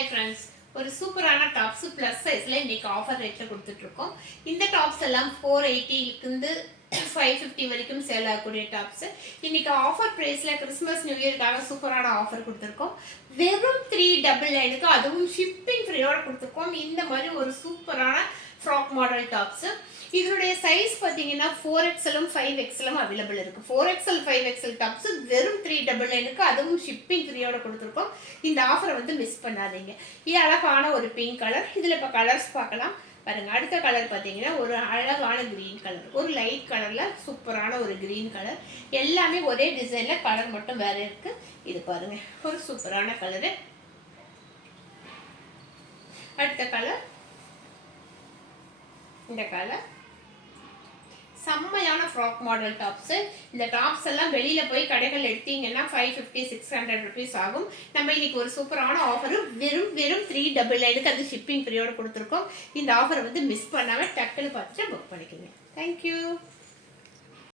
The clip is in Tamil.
ஹாய் ஃப்ரெண்ட்ஸ், ஒரு சூப்பரான டாப்ஸ் ப்ளஸ் சைஸில் இன்றைக்கி ஆஃபர் ரேட்டில் கொடுத்துட்ருக்கோம். இந்த டாப்ஸ் எல்லாம் 480லேருந்து 550 வரைக்கும் சேல் ஆகக்கூடிய டாப்ஸு. இன்றைக்கி ஆஃபர் ப்ரைஸில் கிறிஸ்மஸ் நியூ இயர்க்காக சூப்பரான ஆஃபர் கொடுத்துருக்கோம். வெறும் 399க்கு அதுவும் ஷிப்பிங் ஃப்ரீயோடு கொடுத்துருக்கோம். இந்த மாதிரி ஒரு சூப்பரான ஃப்ராக் மாடல் டாப்ஸு. இதனுடைய சைஸ் பார்த்தீங்கன்னா 4XL 5XL அவைலபிள் இருக்குது. 4XL 5XL டாப்ஸு வெறும் 399க்கு அதுவும் ஷிப்பிங் ஃப்ரீயோட கொடுத்துருக்கோம். இந்த ஆஃபரை வந்து மிஸ் பண்ணாதீங்க. இது அழகான ஒரு பிங்க் கலர். இதில் இப்போ கலர்ஸ் பார்க்கலாம் பாருங்கள். அடுத்த கலர் பார்த்தீங்கன்னா ஒரு அழகான க்ரீன் கலர், ஒரு லைட் கலரில் சூப்பரான ஒரு க்ரீன் கலர். எல்லாமே ஒரே டிசைனில், கலர் மட்டும் வேறு இருக்குது. இது பாருங்கள், ஒரு சூப்பரான கலரு. அடுத்த கலர், இந்த கலர் செம்மையான ஃப்ராக் மாடல் டாப்ஸு. இந்த டாப்ஸ் எல்லாம் வெளியில் போய் கடைகள் எடுத்தீங்கன்னா 550-600 ருபீஸ் ஆகும். நம்ம இன்னைக்கு ஒரு சூப்பரான ஆஃபரு வெறும் 399க்கு அது ஷிப்பிங் ஃப்ரீயோடு கொடுத்துருக்கோம். இந்த ஆஃபரை வந்து மிஸ் பண்ணாமல் டக்குன்னு பார்த்துட்டு புக் பண்ணிக்கோங்க. தேங்க்யூ.